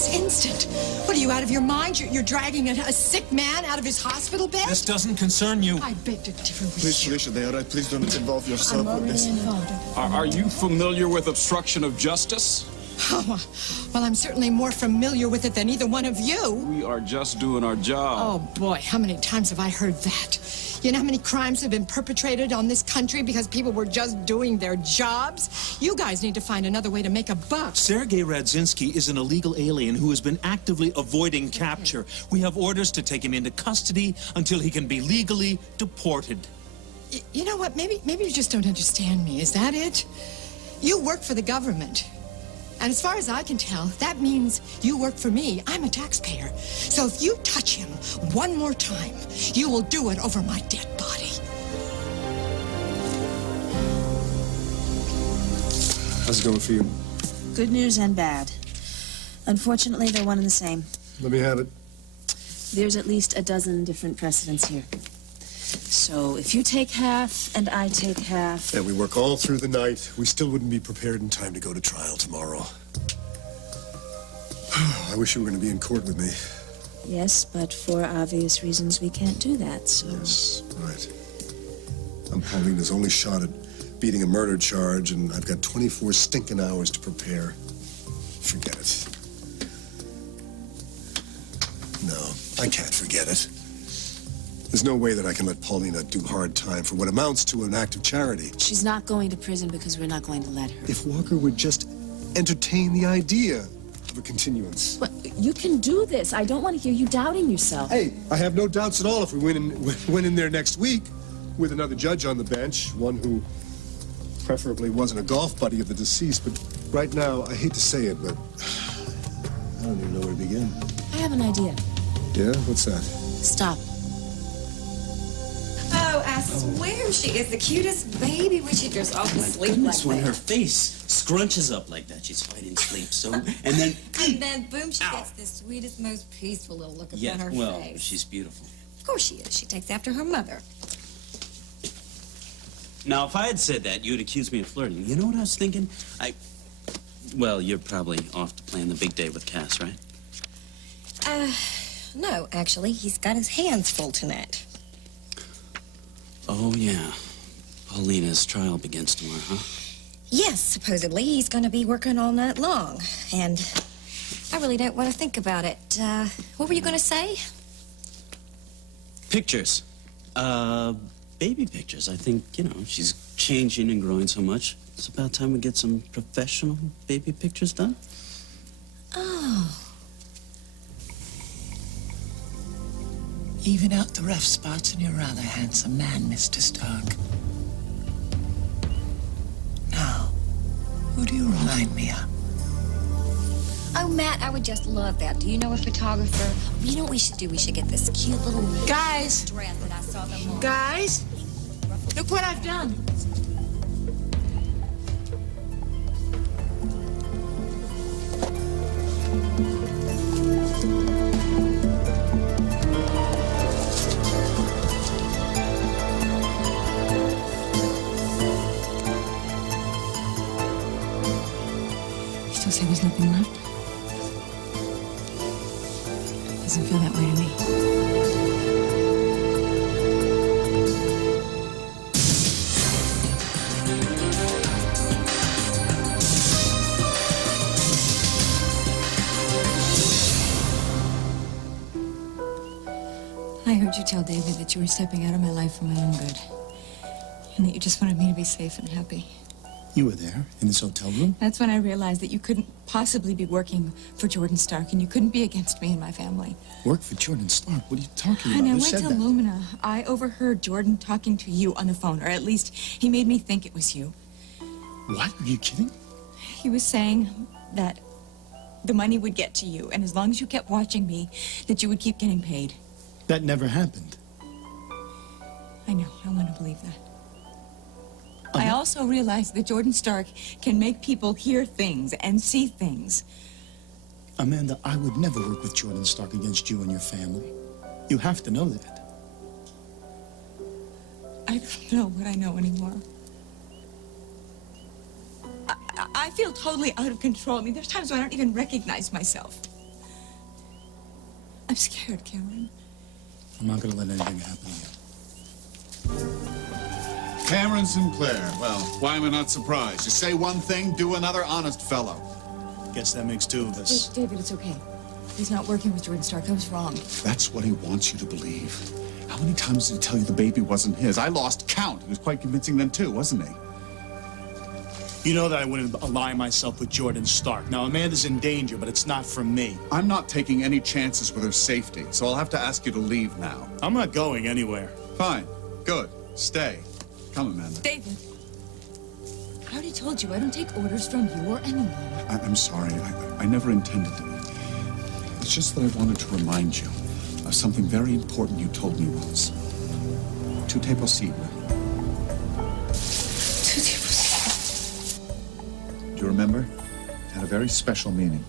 this instant. What, are you out of your mind? You're dragging a sick man out of his hospital bed? This doesn't concern you. I beg to differ with Please, you. Felicia, they all right? Please don't involve yourself I'm with already this. involved. Are you familiar with obstruction of justice? Oh, well, I'm certainly more familiar with it than either one of you. We are just doing our job. Oh, boy, how many times have I heard that? You know how many crimes have been perpetrated on this country because people were just doing their jobs? You guys need to find another way to make a buck. Sergei Radzinski is an illegal alien who has been actively avoiding capture. We have orders to take him into custody until he can be legally deported. You know what? Maybe you just don't understand me. Is that it? You work for the government. And as far as I can tell, that means you work for me. I'm a taxpayer. So if you touch him one more time, you will do it over my dead body. How's it going for you? Good news and bad. Unfortunately, they're one and the same. Let me have it. There's at least a dozen different precedents here. So if you take half and I take half... And we work all through the night. We still wouldn't be prepared in time to go to trial tomorrow. I wish you were going to be in court with me. Yes, but for obvious reasons, we can't do that, so... Yes, right. I'm Paulina's only shot at beating a murder charge, and I've got 24 stinking hours to prepare. Forget it. No, I can't forget it. There's no way that I can let Paulina do hard time for what amounts to an act of charity. She's not going to prison because we're not going to let her. If Walker would just entertain the idea of a continuance. But you can do this. I don't want to hear you doubting yourself. Hey, I have no doubts at all if we went in there next week with another judge on the bench, one who preferably wasn't a golf buddy of the deceased. But right now, I hate to say it, but I don't even know where to begin. I have an idea. Yeah? What's that? Stop. Oh, I swear she is the cutest baby when she goes off to sleep Goodness, like when that. her face scrunches up like that, she's fighting sleep. So, and then... And then, boom, she gets the sweetest, most peaceful little look Yeah, upon her well, face. she's beautiful. Of course she is. She takes after her mother. Now, if I had said that, you'd accuse me of flirting. You know what I was thinking? Well, you're probably off to plan the big day with Cass, right? No, actually, he's got his hands full tonight. Oh, yeah. Paulina's trial begins tomorrow, huh? Yes, supposedly. He's going to be working all night long. And I really don't want to think about it. What were you going to say? Pictures. Baby pictures. I think, she's changing and growing so much. It's about time we get some professional baby pictures done. Oh. Even out the rough spots, and you're a rather handsome man, Mr. Stark. Now, who do you remind me of? Oh, Matt, I would just love that. Do you know a photographer? You know what we should do? We should get this cute little Guys! dress that I saw them on. Guys! Look what I've done. You still say there's nothing left? Doesn't feel that way to me. I heard you tell David that you were stepping out of my life for my own good. And that you just wanted me to be safe and happy. You were there, in this hotel room? That's when I realized that you couldn't possibly be working for Jordan Stark, and you couldn't be against me and my family. Work for Jordan Stark? What are you talking about? And I Who went said to that? Lumina. I overheard Jordan talking to you on the phone, or at least he made me think it was you. What? Are you kidding? He was saying that the money would get to you, and as long as you kept watching me, that you would keep getting paid. That never happened. I know. I want to believe that. I also realized that Jordan Stark can make people hear things and see things. Amanda, I would never work with Jordan Stark against you and your family. You have to know that. I don't know what I know anymore. I feel totally out of control. I mean, there's times when I don't even recognize myself. I'm scared, Cameron. I'm not gonna let anything happen to you. Cameron Sinclair. Well, why am I not surprised? You say one thing, do another, honest fellow. Guess that makes two of us. David, it's okay. He's not working with Jordan Stark. I was wrong. That's what he wants you to believe. How many times did he tell you the baby wasn't his? I lost count. He was quite convincing then, too, wasn't he? You know that I wouldn't ally myself with Jordan Stark. Now, Amanda's in danger, but it's not from me. I'm not taking any chances with her safety, so I'll have to ask you to leave now. I'm not going anywhere. Fine. Good. Stay. Come, Amanda. David, I already told you I don't take orders from you or anyone. I'm sorry. I never intended to. It's just that I wanted to remind you of something very important you told me once. Tout est possible. Do you remember? It had a very special meaning.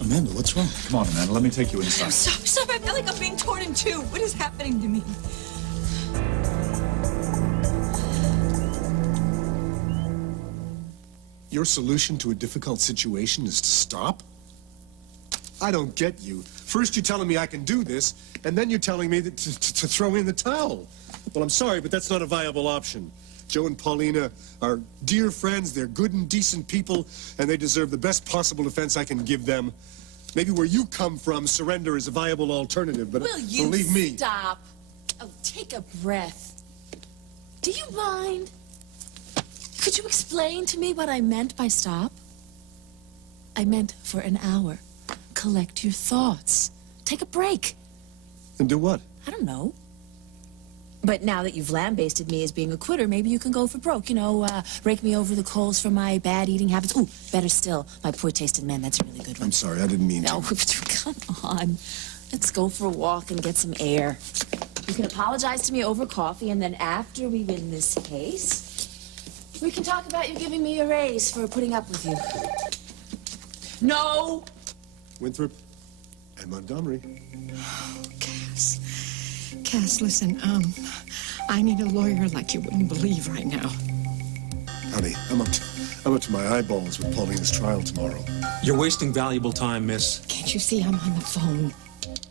Amanda, what's wrong? Come on, Amanda, let me take you inside. Stop. I feel like I'm being torn in two. What is happening to me? Your solution to a difficult situation is to stop? I don't get you. First you're telling me I can do this, and then you're telling me that to throw in the towel. Well, I'm sorry, but that's not a viable option. Joe and Paulina are dear friends, they're good and decent people, and they deserve the best possible defense I can give them. Maybe where you come from, surrender is a viable alternative, but Will you believe me... stop? Oh, take a breath. Do you mind? Could you explain to me what I meant by stop? I meant for an hour. Collect your thoughts. Take a break. And do what? I don't know. But now that you've lambasted me as being a quitter, maybe you can go for broke. You know, rake me over the coals for my bad eating habits. Ooh, better still, my poor taste in men. That's a really good one. I'm sorry, I didn't mean No, to. come on. Let's go for a walk and get some air. You can apologize to me over coffee, and then after we win this case, we can talk about you giving me a raise for putting up with you. No! Winthrop and Montgomery. Cass, listen, I need a lawyer like you wouldn't believe right now. Honey, I'm up to my eyeballs with Paulina's trial tomorrow. You're wasting valuable time, miss. Can't you see I'm on the phone?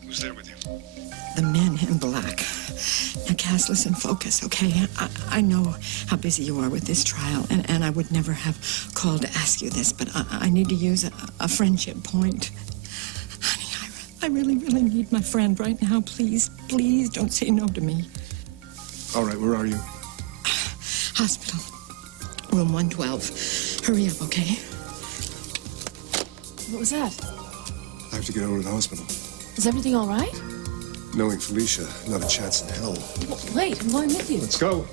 Who's there with you? The men in black. Now, Cass, listen, focus, okay? I know how busy you are with this trial, and I would never have called to ask you this, but I need to use a friendship point. Honey, I really, really need my friend right now. Please, please don't say no to me. All right, where are you? Hospital. Room 112. Hurry up, okay? What was that? I have to get over to the hospital. Is everything all right? Knowing Felicia, not a chance in hell. Wait, I'm going with you. Let's go.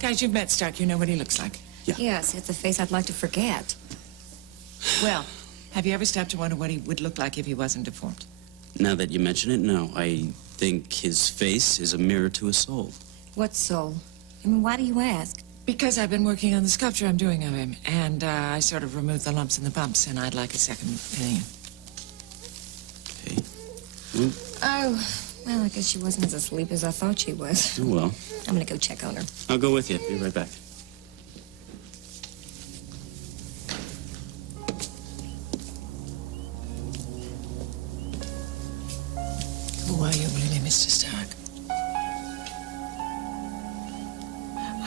Guys, you've met Stark. You know what he looks like. Yes, it's a face I'd like to forget. Well, have you ever stopped to wonder what he would look like if he wasn't deformed? Now that you mention it, no. I think his face is a mirror to his soul. What soul? I mean, why do you ask? Because I've been working on the sculpture I'm doing of him, and I sort of removed the lumps and the bumps, and I'd like a second opinion. Okay. Oh, well, I guess she wasn't as asleep as I thought she was. Oh, well. I'm gonna go check on her. I'll go with you. Be right back. Who are you really, Mr. Stark?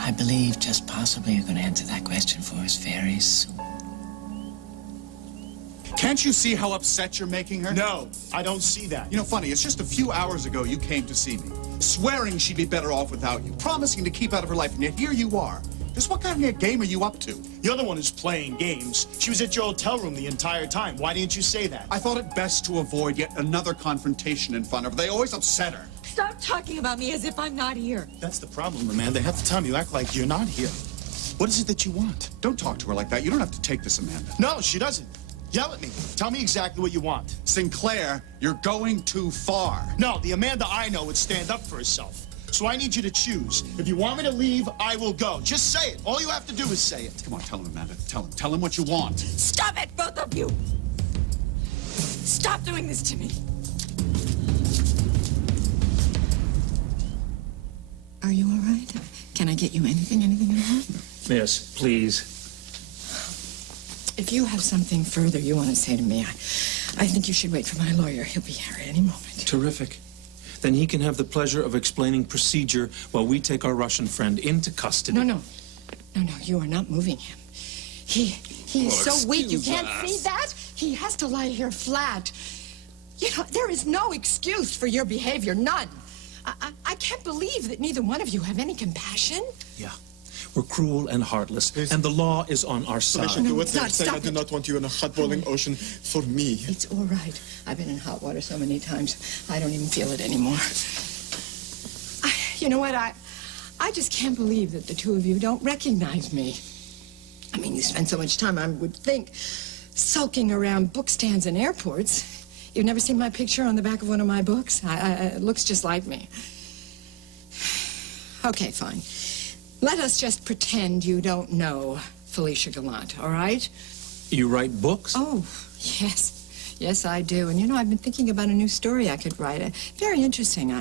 I believe just possibly you're going to answer that question for us very soon. Can't you see how upset you're making her? No, I don't see that. You know, funny, it's just a few hours ago you came to see me, swearing she'd be better off without you, promising to keep out of her life, and yet here you are. Just what kind of game are you up to? You're the one who's playing games. She was at your hotel room the entire time. Why didn't you say that? I thought it best to avoid yet another confrontation in front of her. They always upset her. Stop talking about me as if I'm not here. That's the problem, Amanda. Half the time you act like you're not here. What is it that you want? Don't talk to her like that. You don't have to take this, Amanda. No, she doesn't. Yell at me. Tell me exactly what you want. Sinclair, you're going too far. No, the Amanda I know would stand up for herself. So I need you to choose. If you want me to leave, I will go. Just say it. All you have to do is say it. Come on, tell him, Amanda. Tell him. Tell him what you want. Stop it, both of you! Stop doing this to me! Are you all right? Can I get you anything at all? Miss, please. if you have something further you want to say to me, I think you should wait for my lawyer. He'll be here any moment. Terrific. Then he can have the pleasure of explaining procedure while we take our Russian friend into custody. No, you are not moving him. He is so weak, you can't see that? He has to lie here flat. You know, there is no excuse for your behavior, none. I can't believe that neither one of you have any compassion. Yeah. We're cruel and heartless, and the law is on our side. No, it's not. Stop I do it. not want you in a hot boiling ocean for me. It's all right. I've been in hot water so many times, I don't even feel it anymore. You know what? I just can't believe that the two of you don't recognize me. I mean, you spend so much time, I would think, sulking around book stands and airports. You've never seen my picture on the back of one of my books? It looks just like me. Okay, fine. Let us just pretend you don't know Felicia Gallant, all right? You write books? Oh, yes. Yes, I do. And you know, I've been thinking about a new story I could write. Very interesting.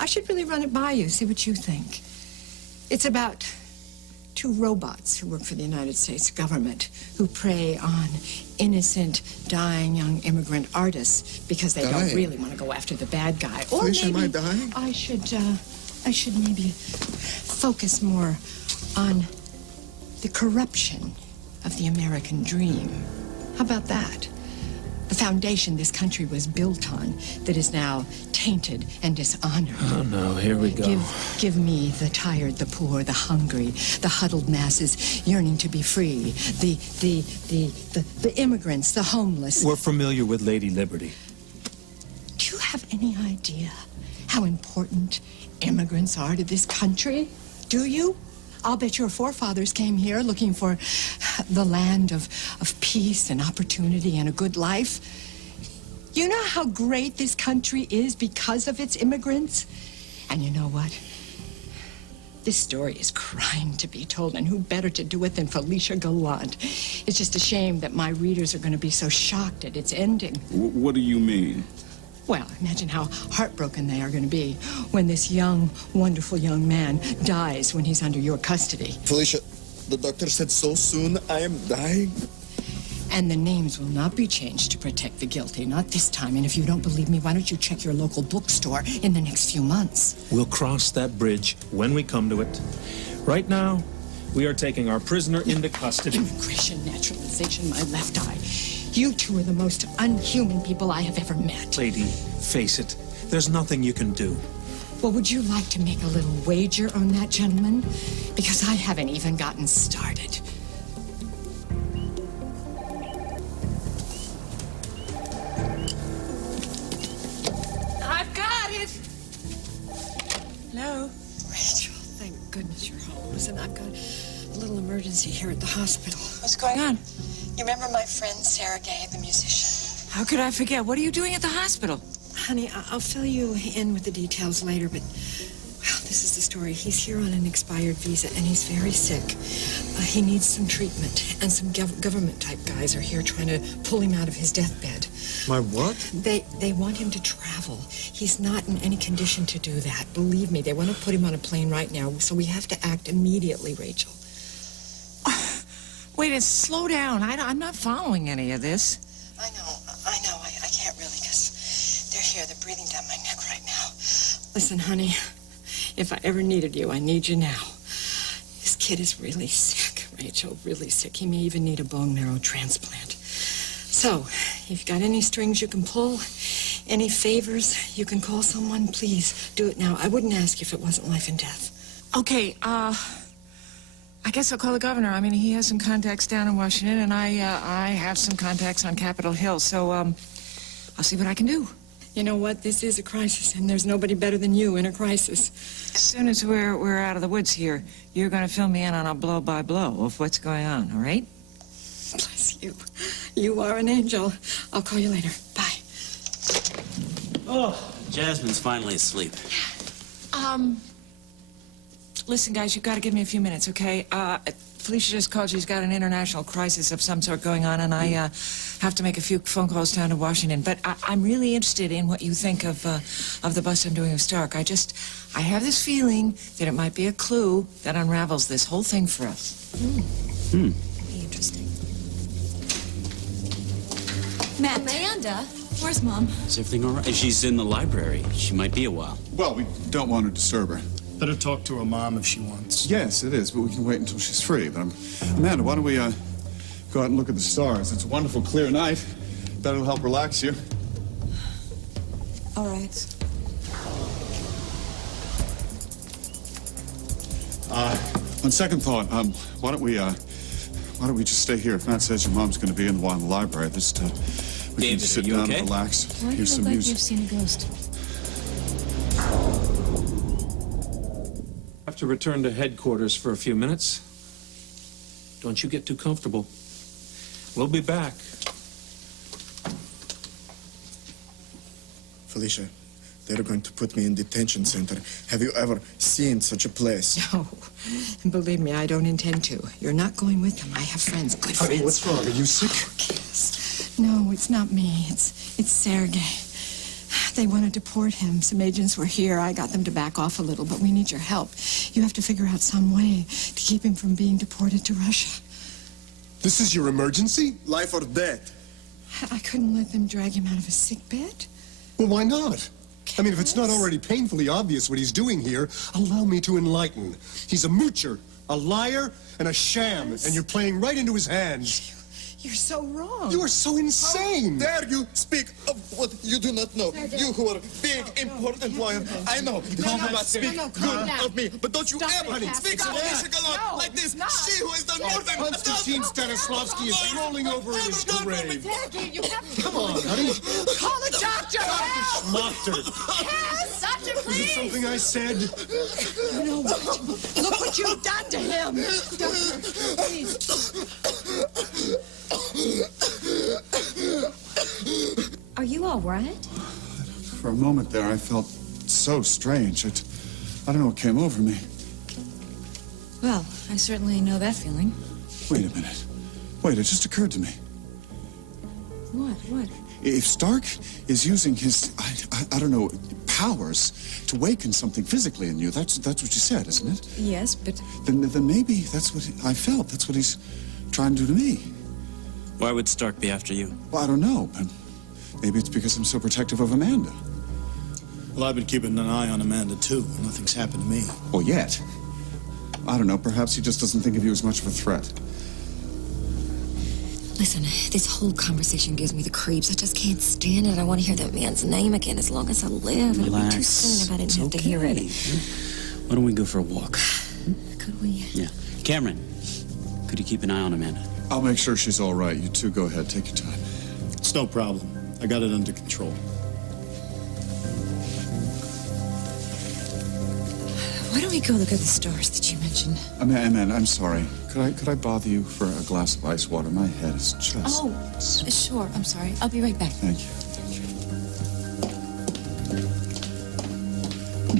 I should really run it by you, see what you think. It's about two robots who work for the United States government who prey on innocent, dying young immigrant artists because they don't really want to go after the bad guy. Or Felicia, am I maybe dying? I should maybe focus more on the corruption of the American dream. How about that? The foundation this country was built on that is now tainted and dishonored. Oh, no, here we go. Give me the tired, the poor, the hungry, the huddled masses yearning to be free, the immigrants, the homeless. We're familiar with Lady Liberty. Do you have any idea how important immigrants are to this country? Do you? I'll bet your forefathers came here looking for the land of peace and opportunity and a good life. You know how great this country is because of its immigrants? And you know what? This story is crying to be told, and who better to do it than Felicia Gallant? It's just a shame that my readers are going to be so shocked at its ending. What do you mean? Well, imagine how heartbroken they are going to be when this young, wonderful young man dies when he's under your custody. Felicia, the doctor said so soon I am dying. And the names will not be changed to protect the guilty, not this time. And if you don't believe me, why don't you check your local bookstore in the next few months? We'll cross that bridge when we come to it. Right now, we are taking our prisoner into custody. Immigration, naturalization, my left eye. You two are the most unhuman people I have ever met. Lady, face it, there's nothing you can do. Well, would you like to make a little wager on that, gentleman? Because I haven't even gotten started. I've got it. Hello? Rachel, thank goodness you're home. Listen, I've got a little emergency here at the hospital. What's going on? You remember my friend Sarah Gay, the musician? How could I forget? What are you doing at the hospital? Honey, I'll fill you in with the details later, but, well, this is the story. He's here on an expired visa, and he's very sick. He needs some treatment, and some government-type guys are here trying to pull him out of his deathbed. My what? They want him to travel. He's not in any condition to do that. Believe me, they want to put him on a plane right now, so we have to act immediately, Rachel. Wait, slow down. I'm not following any of this. I know. I can't really, because they're here. They're breathing down my neck right now. Listen, honey, if I ever needed you, I need you now. This kid is really sick, Rachel, really sick. He may even need a bone marrow transplant. So, if you've got any strings you can pull, any favors you can call someone, please do it now. I wouldn't ask if it wasn't life and death. Okay, I guess I'll call the governor. I mean, he has some contacts down in Washington, and I have some contacts on Capitol Hill, so, I'll see what I can do. You know what? This is a crisis, and there's nobody better than you in a crisis. As soon as we're out of the woods here, you're going to fill me in on a blow-by-blow of what's going on, all right? Bless you. You are an angel. I'll call you later. Bye. Oh, Jasmine's finally asleep. Listen, guys, you've got to give me a few minutes, okay? Felicia just called. She's got an international crisis of some sort going on, and I have to make a few phone calls down to Washington. But I'm really interested in what you think of the bust I'm doing of Stark. I have this feeling that it might be a clue that unravels this whole thing for us. Be interesting. Matt, Amanda? where's Mom? Is everything all right? She's in the library. She might be a while. Well, we don't want to disturb her. Let her talk to her mom if she wants. Yes, it is, but we can wait until she's free. But Amanda, why don't we go out and look at the stars? It's a wonderful, clear night. Bet it'll help relax you. All right. On second thought, why don't we just stay here? If Matt says your mom's going to be in the library, we can David, sit are you down okay? and relax. Why do Hear you some look like music. you've seen a ghost? Have to return to headquarters for a few minutes. Don't you get too comfortable. We'll be back. Felicia, they're going to put me in detention center. Have you ever seen such a place? No. And believe me, I don't intend to. You're not going with them. I have friends, good friends. Honey, what's wrong? Are you sick? Yes. No, it's not me. It's Sergei. They want to deport him. Some agents were here. I got them to back off a little, but we need your help. You have to figure out some way to keep him from being deported to Russia. This is your emergency? Life or death? I couldn't let them drag him out of his sick bed. Well, why not? I mean, if it's not already painfully obvious what he's doing here, allow me to enlighten. He's a moocher, a liar, and a sham, and you're playing right into his hands. You're so wrong. You are so insane. Dare you speak of what you do not know? You who are a big, important lawyer. I know you will not speak calm good down. of me, but don't you Stop ever it, speak Stop of it. Felicia Gallant No, like this. it's not. She who has done more than Konstantin Stanislavski is rolling over in his grave. Come on, honey. Call a doctor! Schmachter. Yes, doctor, Is it something I said? You know what? Look what you've done to him. Doctor, please. Are you all right? For a moment there, I felt so strange. I don't know what came over me. Well, I certainly know that feeling. Wait a minute. Wait, it just occurred to me. What? If Stark is using his, I don't know, powers to waken something physically in you, that's what you said, isn't it? Yes, but Then maybe that's what I felt. That's what he's trying to do to me. Why would Stark be after you? Well, I don't know, but maybe it's because I'm so protective of Amanda. Well, I've been keeping an eye on Amanda, too. Nothing's happened to me. Well, yet. I don't know, perhaps he just doesn't think of you as much of a threat. Listen, this whole conversation gives me the creeps. I just can't stand it. I want to hear that man's name again as long as I live. It'd be too soon if I didn't have to hear it. Why don't we go for a walk? Could we? Yeah. Cameron, could you keep an eye on Amanda? I'll make sure she's all right. You two go ahead. Take your time. It's no problem. I got it under control. why don't we go look at the stars that you mentioned? Amanda, I'm sorry. Could I bother you for a glass of ice water? My head is just... Oh, sure. I'm sorry. I'll be right back. Thank you.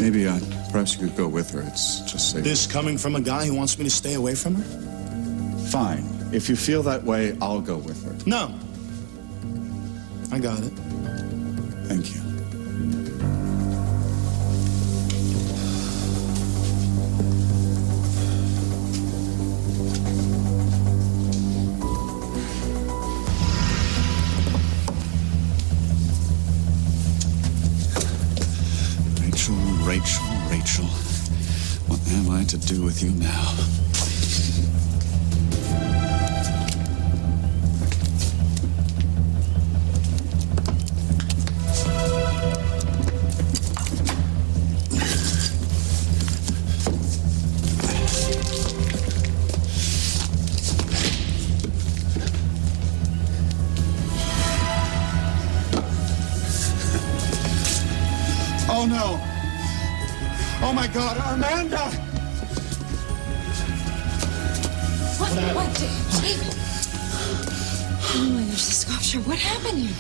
Maybe, perhaps you could go with her. It's just safe. This coming from a guy who wants me to stay away from her? Fine. If you feel that way, I'll go with her. No. I got it. Thank you. Rachel, what am I to do with you now? Oh, no. Oh, my God, Amanda! What, David? Oh my gosh, the sculpture. What happened here?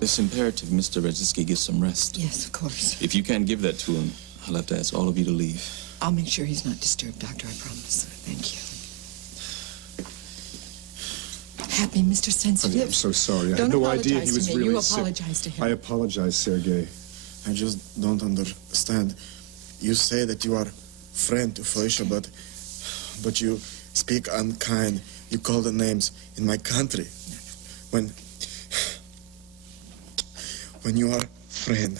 It's imperative Mr. Radzitsky gets some rest. Yes, of course. If you can't give that to him, I'll have to ask all of you to leave. I'll make sure he's not disturbed, Doctor, I promise. Thank you. at me, Mr. Sensitive. Honey, I'm so sorry. I Don't had no idea he apologize was to me. really You sick. apologize to him. I apologize, Sergei. I just don't understand. You say that you are friend to Felicia, but you speak unkind. You call the names in my country. When you are friend,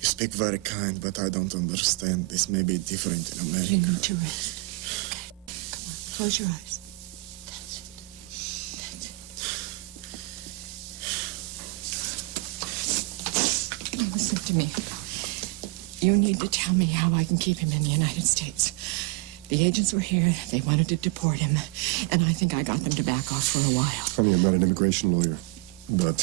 you speak very kind, but I don't understand. This may be different in America. You need to rest. Okay, come on, close your eyes. Listen to me. You need to tell me how I can keep him in the United States. The agents were here. They wanted to deport him. And I think I got them to back off for a while. Honey, I'm not an immigration lawyer. But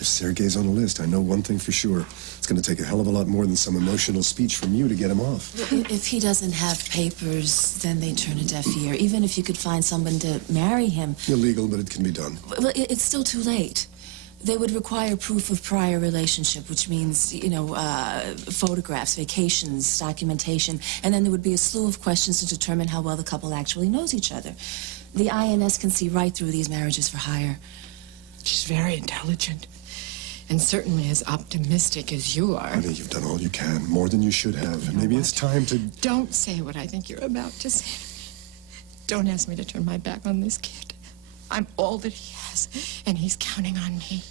if Sergei's on the list, I know one thing for sure. It's going to take a hell of a lot more than some emotional speech from you to get him off. If he doesn't have papers, then they turn a deaf ear. Even if you could find someone to marry him. Illegal, but it can be done. Well, it's still too late. They would require proof of prior relationship, which means, photographs, vacations, documentation, and then there would be a slew of questions to determine how well the couple actually knows each other. The INS can see right through these marriages for hire. She's very intelligent. And certainly as optimistic as you are. Honey, you've done all you can, more than you should have. And maybe it's time to... Don't say what I think you're about to say. Don't ask me to turn my back on this kid. I'm all that he has, and he's counting on me.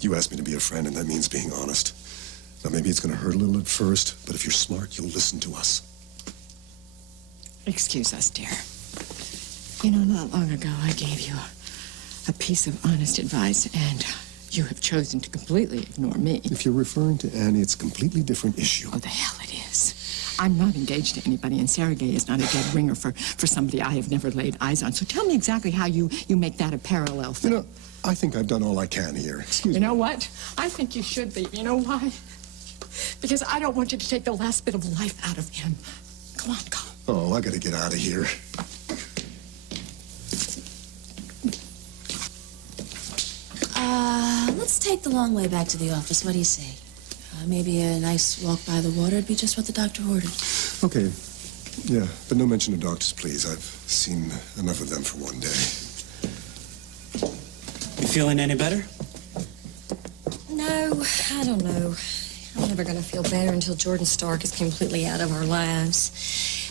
You asked me to be a friend, and that means being honest. Now, maybe it's going to hurt a little at first, but if you're smart, you'll listen to us. Excuse us, dear. You know, not long ago, I gave you a piece of honest advice, and you have chosen to completely ignore me. If you're referring to Annie, it's a completely different issue. Oh, the hell it is. I'm not engaged to anybody, and Sergei is not a dead ringer for somebody I have never laid eyes on. So tell me exactly how you make that a parallel thing. You know, I think I've done all I can here. Excuse You me. know what? I think you should be. You know why? Because I don't want you to take the last bit of life out of him. Come on, go. Oh, I gotta get out of here. Let's take the long way back to the office. What do you say? Maybe a nice walk by the water would be just what the doctor ordered. Okay. Yeah, but no mention of doctors, please. I've seen enough of them for one day. You feeling any better? No, I don't know. I'm never going to feel better until Jordan Stark is completely out of our lives.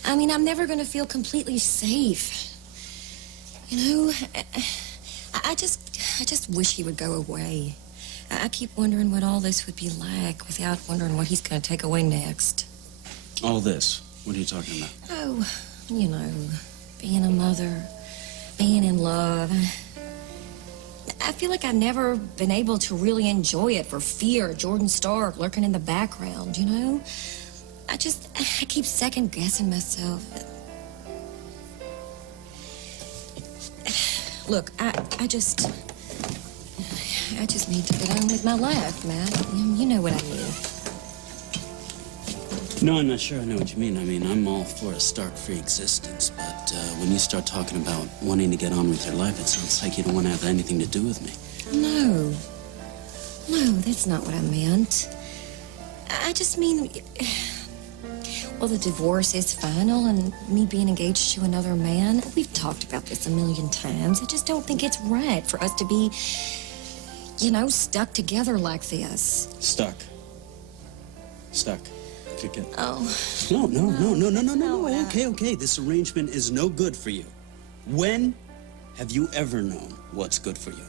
I mean, I'm never going to feel completely safe. You know, I just wish he would go away. I keep wondering what all this would be like without wondering what he's going to take away next. All this? What are you talking about? Oh, you know, being a mother, being in love. I feel like I've never been able to really enjoy it for fear of Jordan Stark lurking in the background, you know? I keep second-guessing myself. Look, I just need to get on with my life, Matt. You know what I mean. No, I'm not sure I know what you mean. I mean, I'm all for a Stark-free existence, but when you start talking about wanting to get on with your life, it sounds like you don't want to have anything to do with me. No, that's not what I meant. I just mean, well, the divorce is final, and me being engaged to another man, we've talked about this a million times. I just don't think it's right for us to be, you know, stuck together like this. Stuck. Kick it. Oh. No. Okay. This arrangement is no good for you. When have you ever known what's good for you?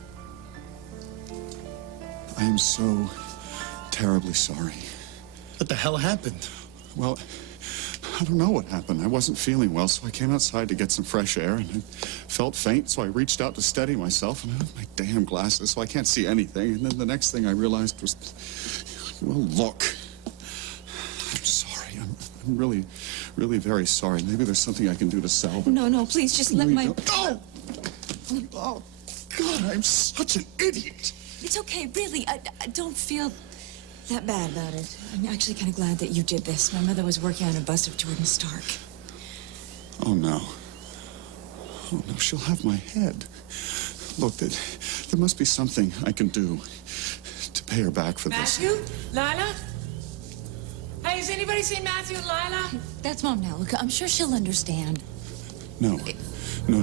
I am so terribly sorry. What the hell happened? Well, I don't know what happened. I wasn't feeling well, so I came outside to get some fresh air, and I felt faint, so I reached out to steady myself, and I have my damn glasses, so I can't see anything. And then the next thing I realized was, well, look. I'm sorry. I'm really, really very sorry. Maybe there's something I can do to salvage. No, please, just let my... Oh, God, I'm such an idiot. It's okay, really. I don't feel that bad about it. I'm actually kind of glad that you did this. My mother was working on a bust of Jordan Stark. Oh, no. Oh, no, she'll have my head. Look, there must be something I can do to pay her back for this. Matthew? Lila? Hey, has anybody seen Matthew and Lila? That's Mom now. Look, I'm sure she'll understand. No. No.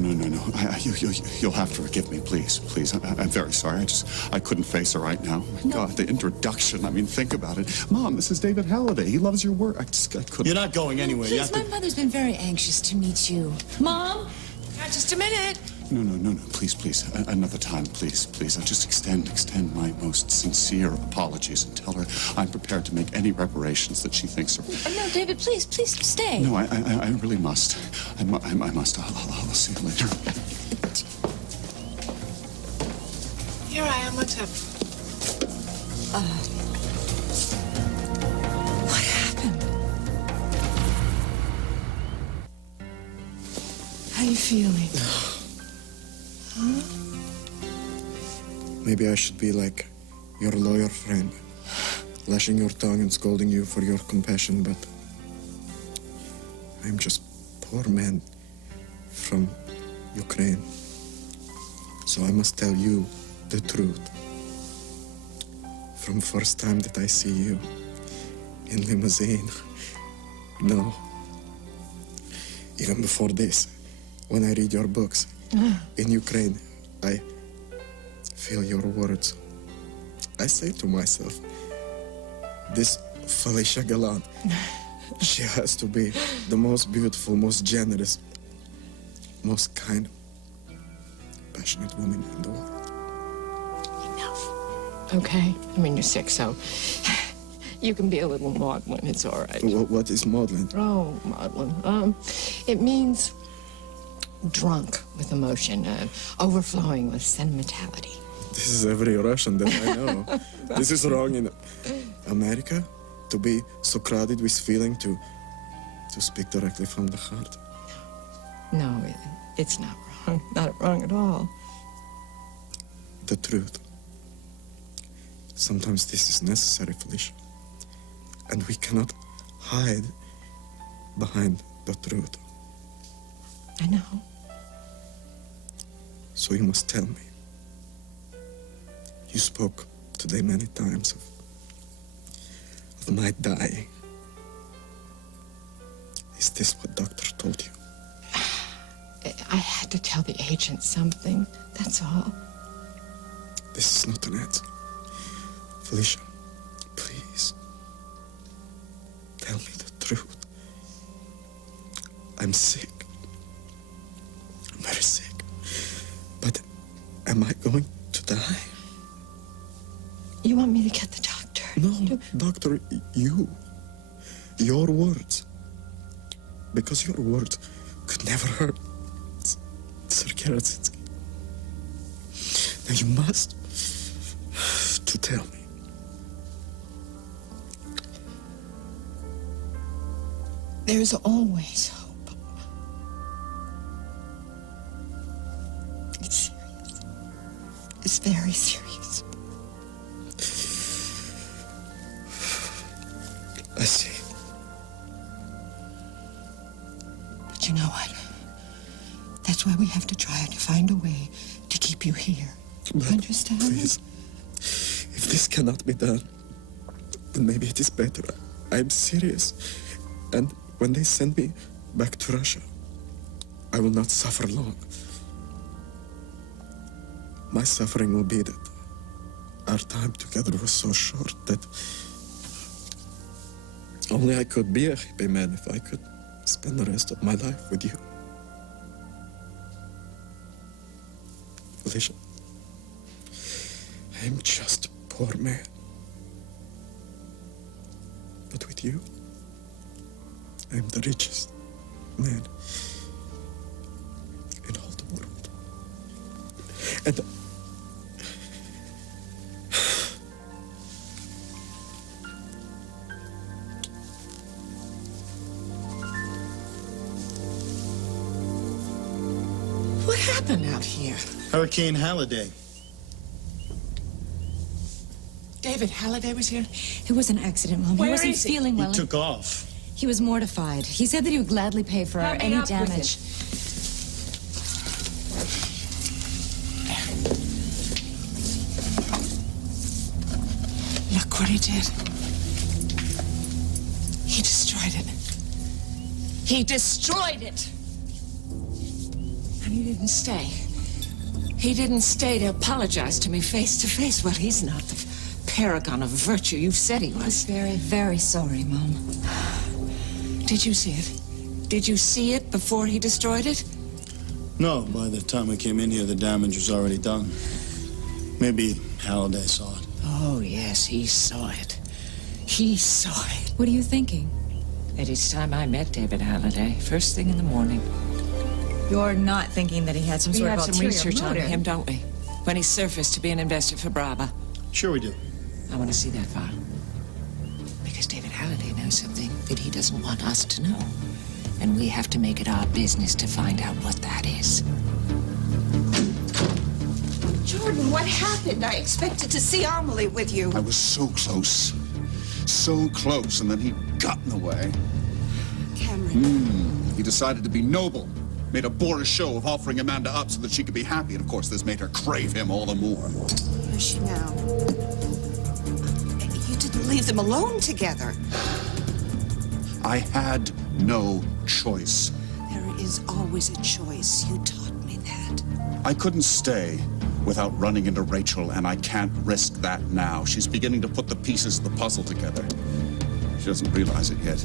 You'll have to forgive me, please. Please. I'm very sorry. I couldn't face her right now. My God, the introduction. I mean, think about it. Mom, this is David Halliday. He loves your work. I couldn't. You're not going anywhere. You Please, have my to... mother's been very anxious to meet you. Mom? Just a minute. No. Please. Another time, please. I'll just extend my most sincere apologies and tell her I'm prepared to make any reparations that she thinks are... No, David, please stay. No, I really must. I must. I'll see you later. Here I am. What's up? What happened? How you feeling? Maybe I should be like your lawyer friend, lashing your tongue and scolding you for your compassion, but I'm just poor man from Ukraine. So I must tell you the truth. From first time that I see you in limousine, no. Even before this, when I read your books, in Ukraine, I feel your words. I say to myself, this Felicia Galan, she has to be the most beautiful, most generous, most kind, passionate woman in the world. Enough. Okay? I mean, you're sick, so you can be a little maudlin. It's all right. What is maudlin? Oh, maudlin. It means drunk with emotion, overflowing with sentimentality. This is every Russian that I know. This is wrong in America, to be so crowded with feeling, to speak directly from the heart. No, it's not wrong. Not wrong at all. The truth. Sometimes this is necessary, Felicia. And we cannot hide behind the truth. I know. So you must tell me. You spoke today many times of my dying. Is this what doctor told you? I had to tell the agent something. That's all. This is not an answer. Felicia, please. Tell me the truth. I'm sick. I'm very sick. But am I going to die? You want me to get the doctor? No, doctor, you. Your words. Because your words could never hurt Sergei Radzinsky. Now you must to tell me. There's always hope. It's serious. It's very serious. I see. But you know what? That's why we have to try to find a way to keep you here. You understand? Please. If this cannot be done, then maybe it is better. I'm serious. And when they send me back to Russia, I will not suffer long. My suffering will be that our time together was so short that only I could be a hippie man if I could spend the rest of my life with you. Felicia, I'm just a poor man. But with you, I'm the richest man in all the world. And What happened out here? Hurricane Halliday. David Halliday was here? It was an accident, Mom. Where he wasn't is he? feeling He well. took off. He was mortified. He said that he would gladly pay for Help me any up with damage. Look what he did. He destroyed it. He destroyed it. And he didn't stay. He didn't stay to apologize to me face to face. Well, he's not the paragon of virtue you said he was. Very, very sorry, Mom. Did you see it? Did you see it before he destroyed it? No, by the time we came in here, the damage was already done. Maybe Halliday saw it. Oh, yes, he saw it. He saw it. What are you thinking? That it's time I met David Halliday, first thing in the morning. You're not thinking that he had some We sort have of some ulterior research on motive. him, don't we? When he surfaced to be an investor for Brava. Sure we do. I want to see that file. Because David Halliday knows something that he doesn't want us to know. And we have to make it our business to find out what that is. Jordan, what happened? I expected to see Amelie with you. I was so close. So close, and then he got in the way. Cameron. He decided to be noble. Made a boorish show of offering Amanda up so that she could be happy, and of course this made her crave him all the more. Where is she now? You didn't leave them alone together. I had no choice. There is always a choice. You taught me that. I couldn't stay without running into Rachel, and I can't risk that now. She's beginning to put the pieces of the puzzle together. She doesn't realize it yet.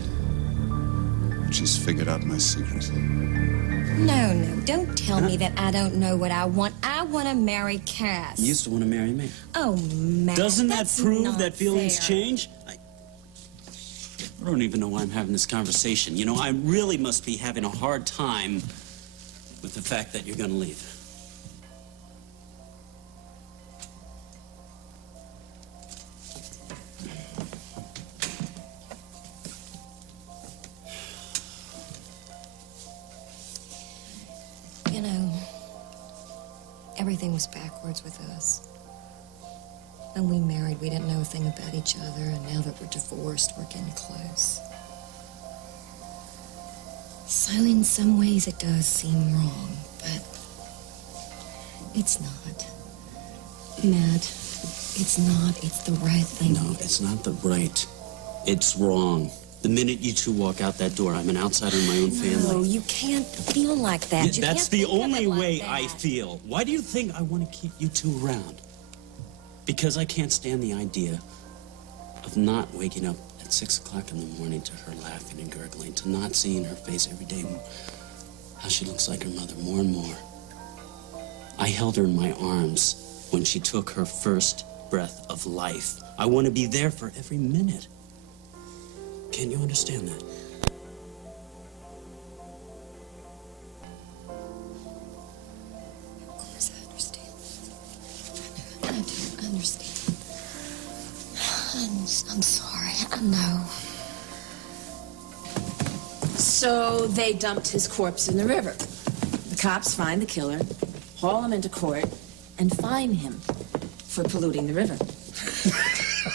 But she's figured out my secret. No, don't tell me that I don't know what I want. I want to marry Cass. You used to want to marry me. Oh, Matt, Doesn't that that's prove not that feelings fair. change? I don't even know why I'm having this conversation. You know, I really must be having a hard time with the fact that you're going to leave. You know, everything was backwards with us. When we married, we didn't know a thing about each other, and now that we're divorced, we're getting close. So in some ways it does seem wrong, but it's not. Matt, it's not. It's the right thing. No, it's not the right. It's wrong. The minute you two walk out that door, I'm an outsider in my own family. No, you can't feel like that. You That's can't the think of only it like way that. I feel. Why do you think I want to keep you two around? Because I can't stand the idea of not waking up at 6 o'clock in the morning to her laughing and gurgling, to not seeing her face every day, how she looks like her mother more and more. I held her in my arms when she took her first breath of life. I want to be there for every minute. Can you understand that? Of course I understand. I do understand. I'm sorry. I know. So they dumped his corpse in the river. The cops find the killer, haul him into court, and fine him for polluting the river.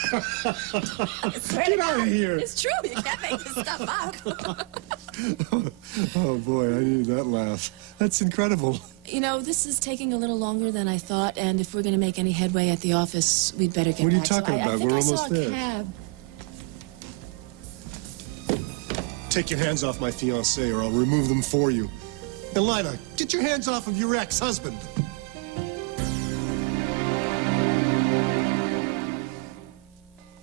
Get out of here. It's true. You can't make this stuff up. Oh, boy, I needed that laugh. That's incredible. You know, this is taking a little longer than I thought, and if we're going to make any headway at the office, we'd better get What are you back. So talking I about? think We're I saw almost a there. cab. Take your hands off my fiancée, or I'll remove them for you. And Lila, get your hands off of your ex-husband.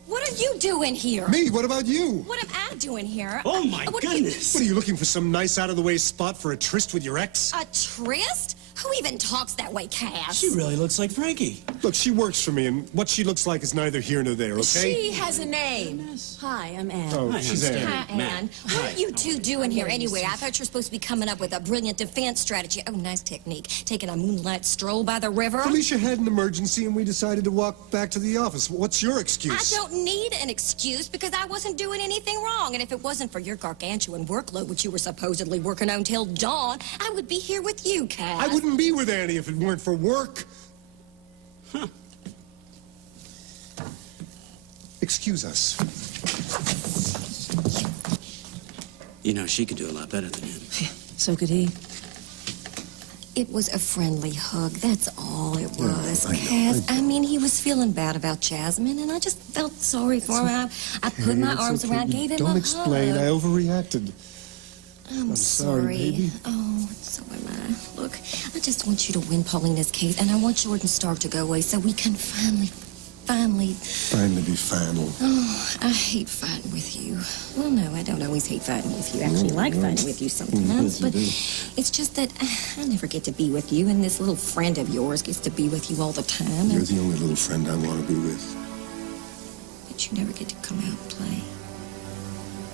What are you doing here? Me? What about you? What am I doing here? Oh, my What goodness! What, are you looking for some nice out-of-the-way spot for a tryst with your ex? A tryst? Who even talks that way, Cass? She really looks like Frankie. Look, she works for me, and what she looks like is neither here nor there, okay? She has a name. Hi, I'm Anne. Oh, Hi, she's I'm Anne. Hi, Anne. What are you two doing here anyway? I thought you were supposed to be coming up with a brilliant defense strategy. Oh, nice technique. Taking a moonlight stroll by the river. Felicia had an emergency, and we decided to walk back to the office. What's your I excuse? don't need an excuse because I wasn't doing anything wrong. And if it wasn't for your gargantuan workload, which you were supposedly working on till dawn, I would be here with you, Cass. I wouldn't be with Annie if it weren't for work. Huh. Excuse us. You know, she could do a lot better than him. So could he. It was a friendly hug. That's all it was, I know. Cass. I mean, he was feeling bad about Jasmine, and I just felt sorry for him. I put my It's arms okay. around, gave him Don't a explain. hug. I overreacted. I'm sorry, baby. Oh, so am I. Look, I just want you to win Paulina's case, and I want Jordan Stark to go away so we can finally... Finally be final. Oh, I hate fighting with you. Well, no, I don't always hate fighting with you. I actually like fighting with you sometimes, but it's just that I never get to be with you, and this little friend of yours gets to be with you all the time. You're the only little friend I want to be with. But you never get to come out and play.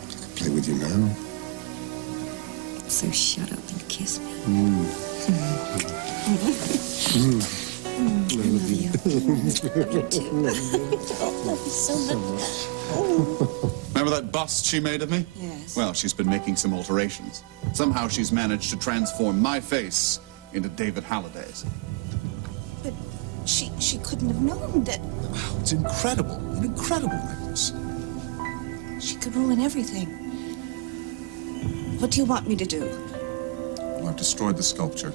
I can play with you now. So shut up and kiss me. I love you. Love you too. Love you so much. Remember that bust she made of me? Yes. Well, she's been making some alterations. Somehow she's managed to transform my face into David Halliday's. But she couldn't have known that Wow, it's incredible. An incredible necklace. she could ruin everything. What do you want me to do? Well, I've destroyed the sculpture.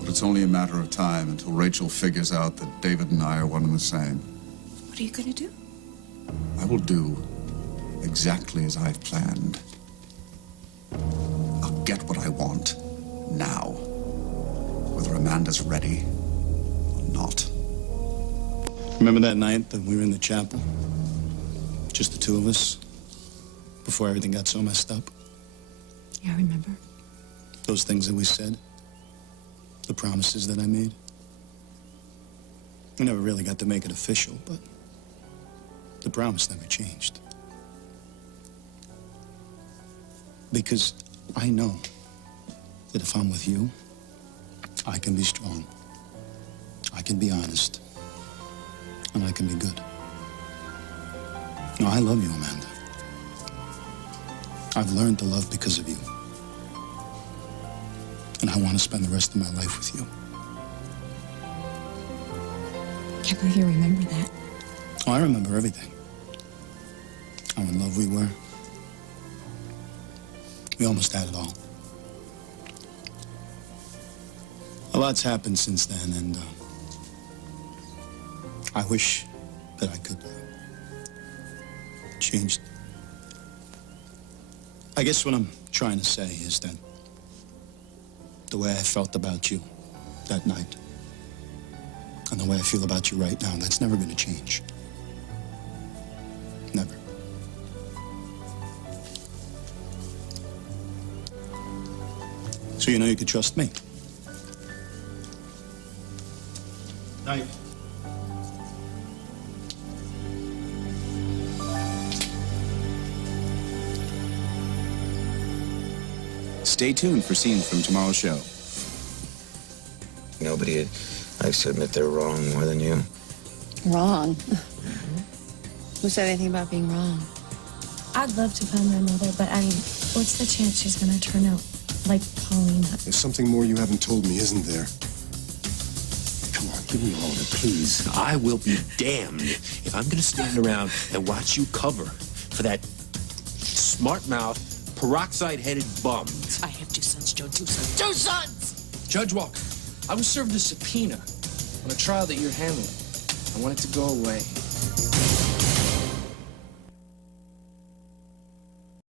But it's only a matter of time until Rachel figures out that David and I are one and the same. What are you going to do? I will do exactly as I've planned. I'll get what I want now, whether Amanda's ready or not. Remember that night that we were in the chapel? Just the two of us? Before everything got so messed up? Yeah, I remember. Those things that we said? The promises that I made? We never really got to make it official, but the promise never changed. Because I know that if I'm with you, I can be strong, I can be honest, and I can be good. No, I love you, Amanda. I've learned to love because of you. And I want to spend the rest of my life with you. Can't believe you remember that. Oh, I remember everything. How in love we were. We almost had it all. A lot's happened since then, and I wish that I could change. I guess what I'm trying to say is that the way I felt about you that night and the way I feel about you right now, that's never going to change. Never. So you know you can trust me. Night. Stay tuned for scenes from tomorrow's show. Nobody likes to admit they're wrong more than you. Wrong? Who said anything about being wrong? I'd love to find my mother, but I mean, what's the chance she's gonna turn out like Paulina? There's something more you haven't told me, isn't there? Come on, give me all of it, please. I will be damned if I'm gonna stand around and watch you cover for that smart-mouth, peroxide-headed bum. I have two sons, Joe. Two sons. Two sons! Judge Walker, I was served a subpoena on a trial that you're handling. I want it to go away.